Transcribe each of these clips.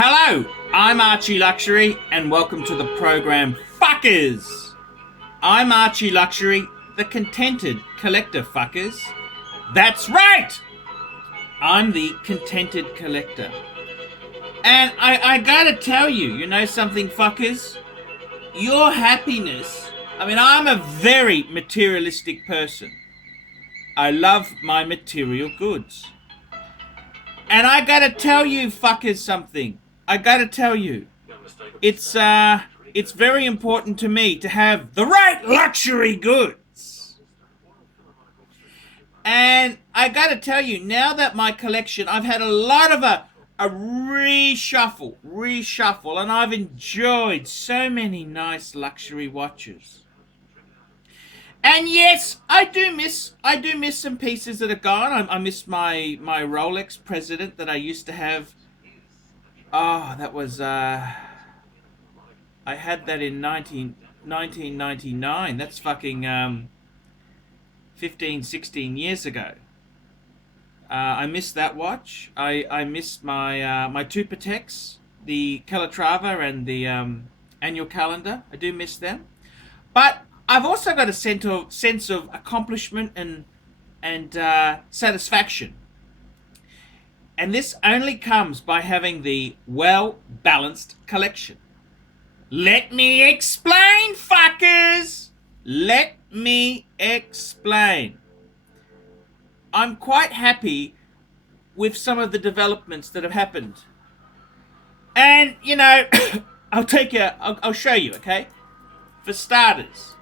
Hello, I'm ArchieLuxury and welcome to the program Fuckers. I'm ArchieLuxury, the contented collector, fuckers. That's right! I'm the contented collector. And I gotta tell you, you know something, fuckers? Your happiness, I'm a very materialistic person. I love my material goods. And I gotta tell you, fuckers, something. I gotta tell you. It's very important to me to have the right luxury goods. And I gotta tell you, now that my collection, I've had a lot of a reshuffle, and I've enjoyed so many nice luxury watches. And yes, I do miss some pieces that are gone. I miss my Rolex President that I used to have. Oh, that was I had that in 1999. That's fucking 15, 16 years ago. I miss that watch. I miss my two Pateks, the Calatrava and the annual calendar. I do miss them. But I've also got a sense of accomplishment and satisfaction. And this only comes by having the well-balanced collection. Let me explain, fuckers! Let me explain. I'm quite happy with some of the developments that have happened. And, you know, I'll show you, okay? For starters,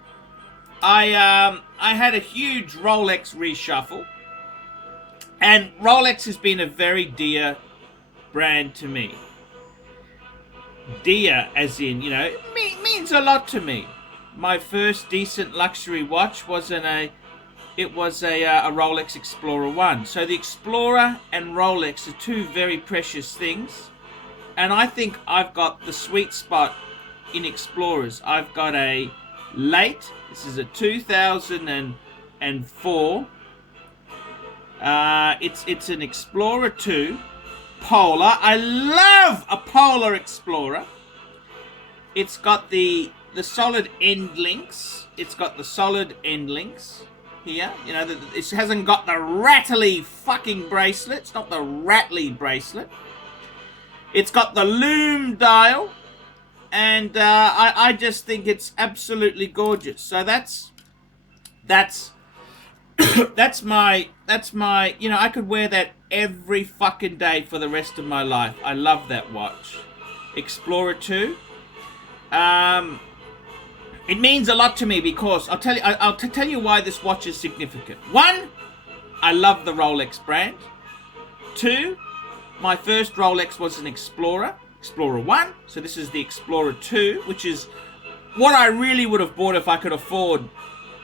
I had a huge Rolex reshuffle, and Rolex has been a very dear brand to me. Dear, as in, you know, means a lot to me. My first decent luxury watch was a Rolex Explorer 1. So the Explorer and Rolex are two very precious things, and I think I've got the sweet spot in Explorers. I've got a late, this is a 2004, it's an Explorer 2 Polar. I love a Polar Explorer. It's got the solid end links. It's got the solid end links here. You know, it hasn't got the rattly fucking bracelet. It's not the rattly bracelet. It's got the lume dial. And I just think it's absolutely gorgeous. So that's my, you know, I could wear that every fucking day for the rest of my life. I love that watch. Explorer 2. It means a lot to me because I'll tell you why this watch is significant. One, I love the Rolex brand. Two, my first Rolex was an Explorer 1. So this is the Explorer 2, which is what I really would have bought if I could afford,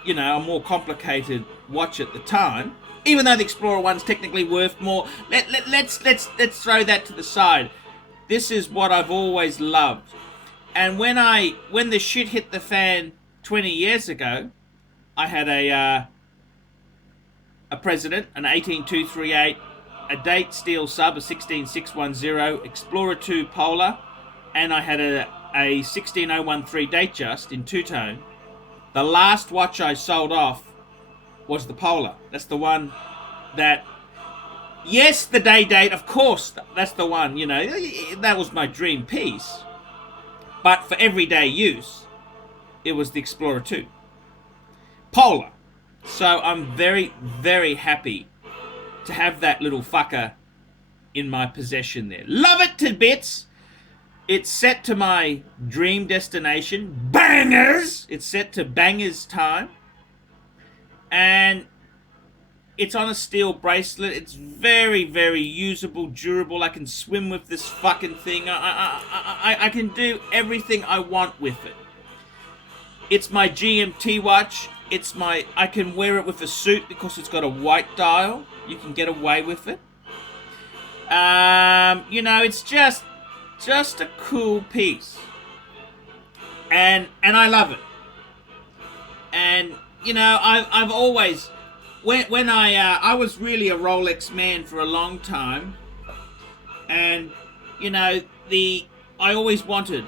you know, a more complicated watch at the time. Even though the Explorer 1's technically worth more, let's throw that to the side. This is what I've always loved. And when the shit hit the fan 20 years ago, I had a President, an 18238, a date steel sub, a 16610, Explorer 2 Polar, and I had a 16013 Datejust in two-tone. The last watch I sold off was the Polar. That's the one that, yes, the date, of course, that's the one, you know, that was my dream piece. But for everyday use, it was the Explorer 2 Polar. So I'm very, very happy to have that little fucker in my possession there. Love it to bits. It's set to my dream destination, Bangers. It's set to Bangers time. And it's on a steel bracelet. It's very, very usable, durable. I can swim with this fucking thing. I can do everything I want with it. It's my GMT watch. I can wear it with a suit because it's got a white dial. You can get away with it. You know, it's just a cool piece. And I love it. And, you know, I've always, when I was really a Rolex man for a long time. And, you know, I always wanted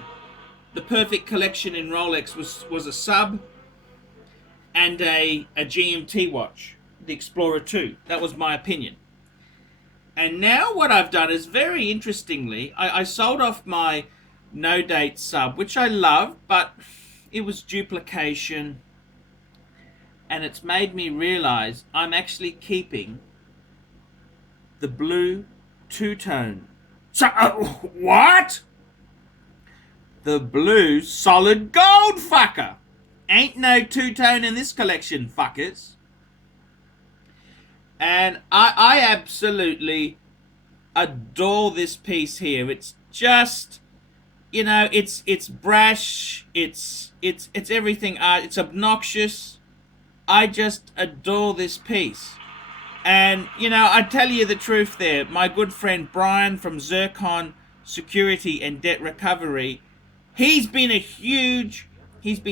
the perfect collection in Rolex was a sub and a GMT watch, the Explorer 2. That was my opinion. And now what I've done is, very interestingly, I sold off my no date sub, which I love, but it was duplication, and it's made me realize I'm actually keeping the blue two-tone. So, what? The blue solid gold, fucker. Ain't no two-tone in this collection, fuckers. And I absolutely adore this piece here. It's just, you know, it's brash, it's everything. It's obnoxious. I just adore this piece. And, you know, I tell you the truth there. My good friend Brian from Zircon Security and Debt Recovery, he's been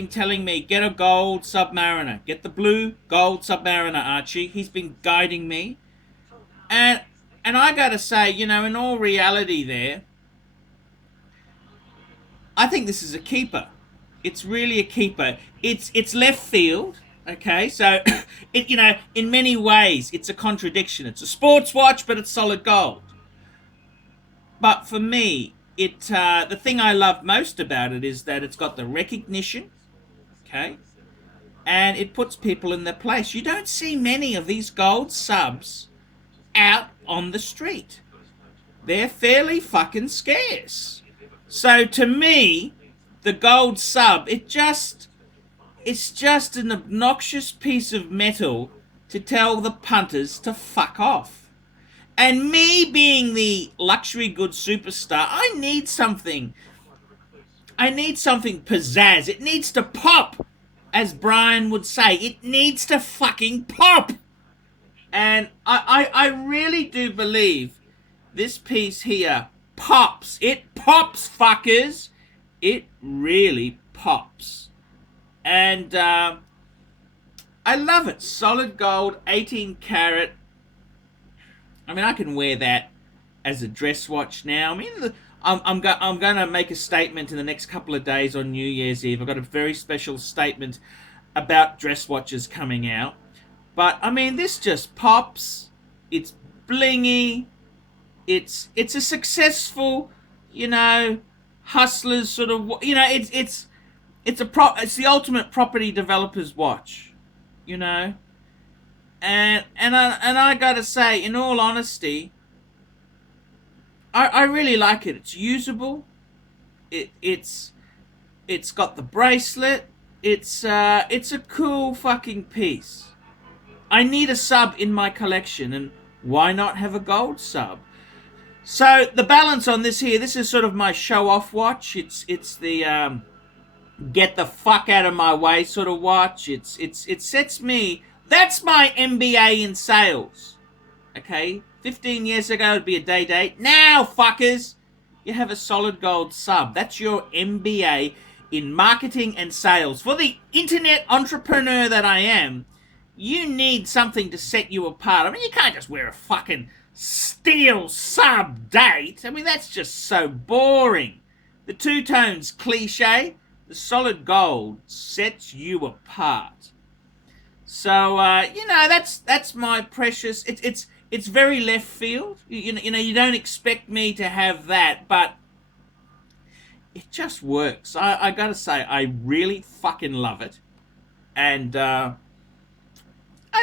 telling me, get a gold Submariner. Get the blue gold Submariner, Archie. He's been guiding me. And I gotta say, you know, in all reality there, I think this is a keeper. It's really a keeper. It's left field. Okay, so, you know, in many ways, it's a contradiction. It's a sports watch, but it's solid gold. But for me, the thing I love most about it is that it's got the recognition, okay, and it puts people in their place. You don't see many of these gold subs out on the street. They're fairly fucking scarce. So to me, the gold sub, it's just an obnoxious piece of metal to tell the punters to fuck off. And me being the luxury goods superstar, I need something pizzazz. It needs to pop, as Brian would say. It needs to fucking pop. And I really do believe this piece here pops. It pops, fuckers. It really pops. And I love it. Solid gold, 18 karat. I mean, I can wear that as a dress watch now. I mean, I'm going to make a statement in the next couple of days on New Year's Eve. I've got a very special statement about dress watches coming out. But, I mean, this just pops. It's blingy. It's a successful, you know, hustlers sort of, you know, it's the ultimate property developer's watch, you know. And I gotta say, in all honesty, I really like it. It's usable. It's got the bracelet. It's a cool fucking piece. I need a sub in my collection, and why not have a gold sub? So the balance on this here, this is sort of my show-off watch. It's the get the fuck out of my way sort of watch. It sets me. That's my MBA in sales. Okay, 15 years ago it'd be a day date. Now, fuckers, you have a solid gold sub. That's your MBA in marketing and sales. For the internet entrepreneur that I am, you need something to set you apart. I mean, you can't just wear a fucking steel sub date. I mean, that's just so boring. The two-tone's cliche. The solid gold sets you apart. So, you know, that's my precious. It's very left field. You know, you don't expect me to have that, but it just works. I gotta say, I really fucking love it, and I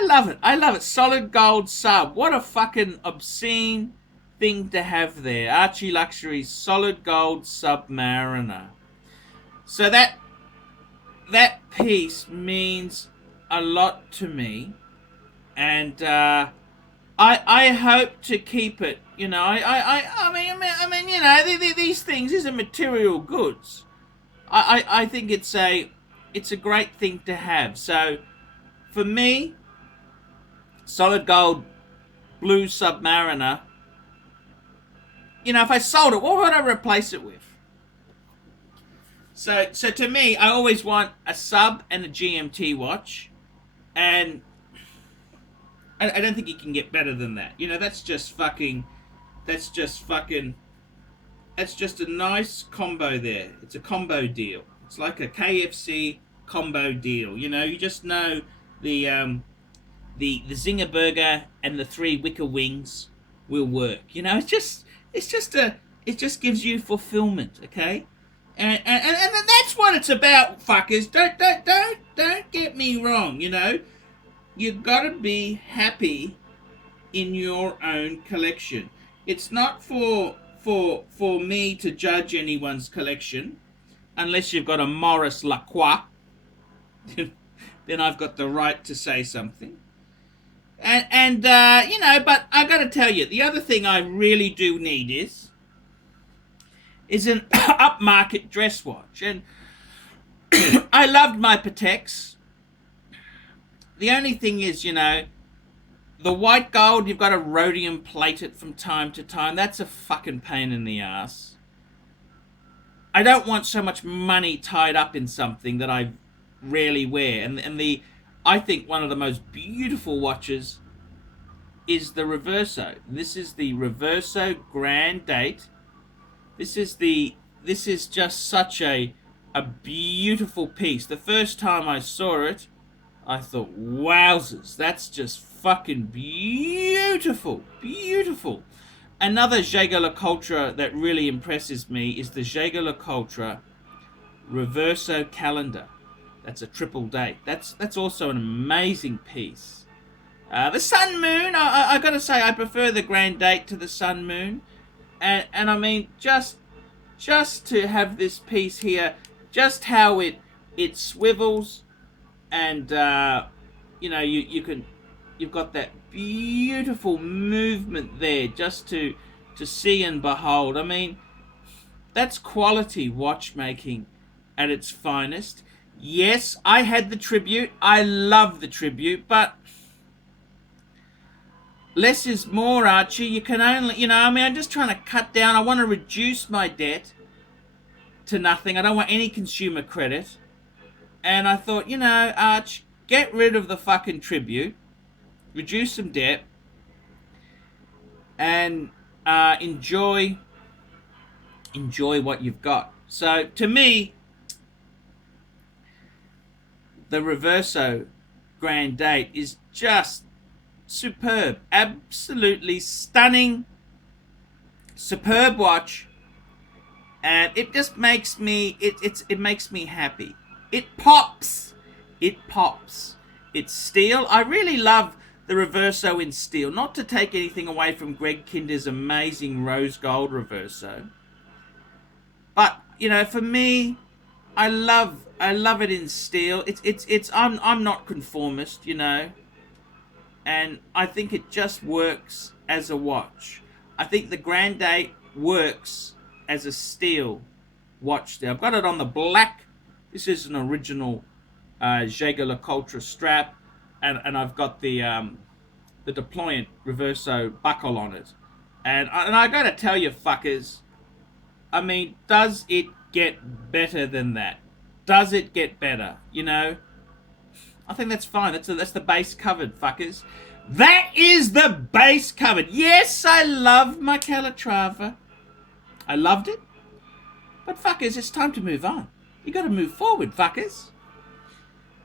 love it. I love it. Solid gold sub. What a fucking obscene thing to have there. ArchieLuxury solid gold Submariner. So that piece means a lot to me, and I hope to keep it. You know, I mean, you know, these things, these are material goods. I think it's a great thing to have. So for me, solid gold blue Submariner. You know, if I sold it, what would I replace it with? So to me, I always want a sub and a GMT watch, and I don't think you can get better than that. You know, that's just fucking That's just a nice combo there. It's a combo deal. It's like a KFC combo deal. You know, you just know the Zinger Burger and the 3 Wicker Wings will work. You know, it just gives you fulfillment, okay? And that's what it's about, fuckers. Don't get me wrong. You know, you gotta be happy in your own collection. It's not for me to judge anyone's collection, unless you've got a Maurice Lacroix. Then I've got the right to say something. And you know, but I got to tell you, the other thing I really do need is an upmarket dress watch. And I loved my Pateks. The only thing is, you know, the white gold, you've got to rhodium plate it from time to time. That's a fucking pain in the ass. I don't want so much money tied up in something that I rarely wear. And I think one of the most beautiful watches is the Reverso. This is the Reverso Grand Date. This is just such a beautiful piece. The first time I saw it, I thought, wowzers, that's just fucking beautiful. Beautiful. Another Jaeger-LeCoultre that really impresses me is the Jaeger-LeCoultre Reverso calendar. That's a triple date. That's also an amazing piece. The Sun Moon, I gotta say, I prefer the Grand Date to the Sun Moon. And I mean, just to have this piece here, just how it swivels, and you know, you've got that beautiful movement there, just to see and behold. I mean, that's quality watchmaking at its finest. Yes, I had the Tribute. I love the Tribute, but less is more, Archie. You can only, you know, I mean, I'm just trying to cut down. I want to reduce my debt to nothing. I don't want any consumer credit. And I thought, you know, Arch, get rid of the fucking Tribute, reduce some debt, and enjoy what you've got. So, to me, the Reverso Grand Date is just superb, absolutely stunning, superb watch, and it just makes me it makes me happy. It pops. It's steel. I really love the Reverso in steel. Not to take anything away from Greg Kinder's amazing rose gold Reverso, but you know, for me, I love it in steel. I'm not conformist, you know, and I think it just works as a watch. I think the Grand Date works as a steel watch there. I've got it on the black. This is an original Jaeger-LeCoultre strap, and I've got the deployant Reverso buckle on it. And I gotta tell you, fuckers, I mean, does it get better than that? Does it get better? You know, I think that's fine. That's the base covered, fuckers. That is the base covered. Yes, I love my Calatrava. I loved it. But fuckers, it's time to move on. You got to move forward, fuckers.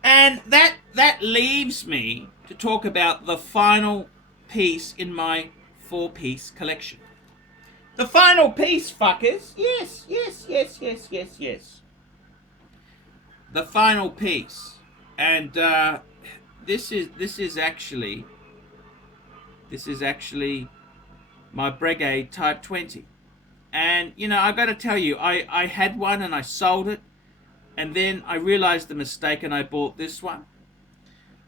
And that leaves me to talk about the final piece in my 4-piece collection. The final piece, fuckers. Yes. The final piece. And this is actually my Breguet Type 20. And, you know, I got to tell you, I had one and I sold it. And then I realized the mistake and I bought this one.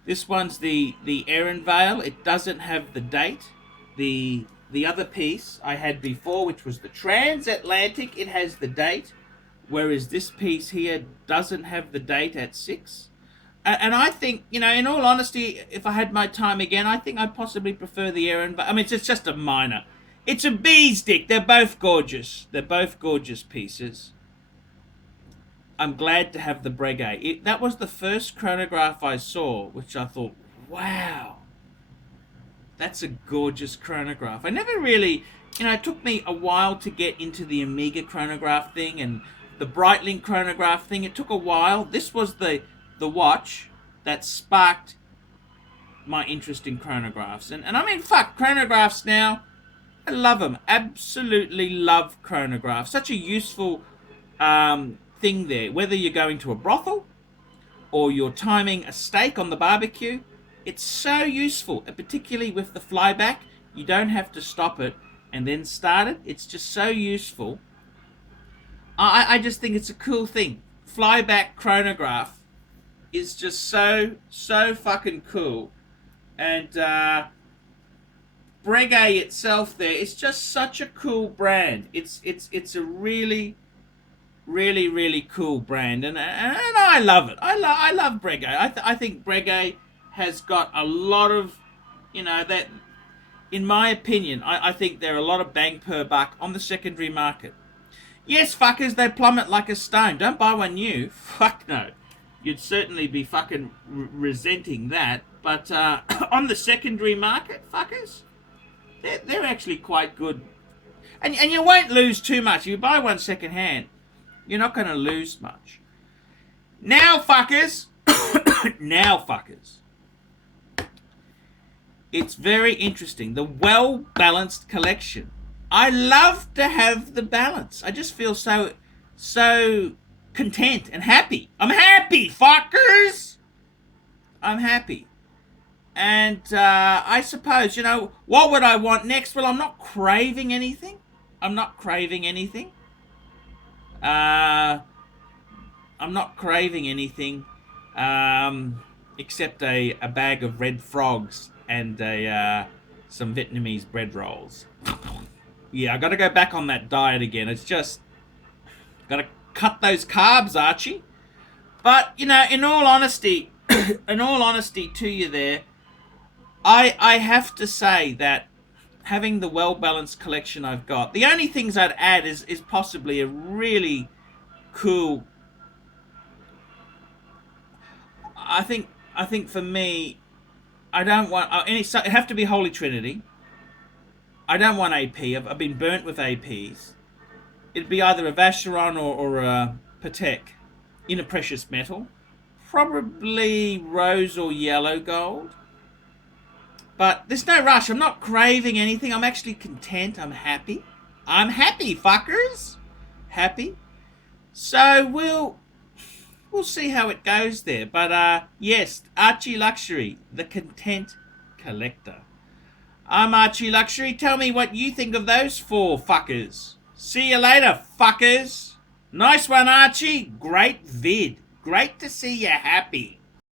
This one's the Ehrenvale. It doesn't have the date. The other piece I had before, which was the Transatlantic, it has the date. Whereas this piece here doesn't have the date at 6. And I think, you know, in all honesty, if I had my time again, I think I'd possibly prefer the Ehrenvale. I mean, it's just a minor. It's a bee's dick. They're both gorgeous. They're both gorgeous pieces. I'm glad to have the Breguet. That was the first chronograph I saw, which I thought, wow, that's a gorgeous chronograph. I never really it took me a while to get into the Omega chronograph thing and the Breitling chronograph thing. It took a while. This was the watch that sparked my interest in chronographs. And I mean, fuck, chronographs now, I love them. Absolutely love chronographs. Such a useful thing there. Whether you're going to a brothel or you're timing a steak on the barbecue, it's so useful. And particularly with the flyback, you don't have to stop it and then start it. It's just so useful. I just think it's a cool thing. Flyback chronograph is just so fucking cool. And Breguet itself there, it's just such a cool brand. It's a really cool brand, and I love it. I love Breguet. I think Breguet has got a lot of, that, in my opinion, I think there are a lot of bang per buck on the secondary market. Yes, fuckers, they plummet like a stone. Don't buy one new. Fuck no. You'd certainly be fucking resenting that. But on the secondary market, fuckers, they're actually quite good. And you won't lose too much. If you buy one second hand, you're not going to lose much. Now, fuckers, it's very interesting. The well-balanced collection. I love to have the balance. I just feel so content and happy. I'm happy, fuckers! I'm happy. And I suppose, what would I want next? Well, I'm not craving anything. Except a bag of red frogs and some Vietnamese bread rolls. Yeah, I got to go back on that diet again. It's just got to cut those carbs, Archie. But in all honesty, to you there, I have to say that having the well-balanced collection I've got, the only things I'd add is possibly a really cool. I think for me, I don't want it have to be Holy Trinity. I don't want AP. I've been burnt with APs. It'd be either a Vacheron or a Patek in a precious metal. Probably rose or yellow gold. But there's no rush. I'm not craving anything. I'm actually content. I'm happy. I'm happy, fuckers. Happy. So we'll see how it goes there. But yes, ArchieLuxury, the content collector. I'm ArchieLuxury. Tell me what you think of those four fuckers. See you later, fuckers. Nice one, Archie. Great vid. Great to see you happy.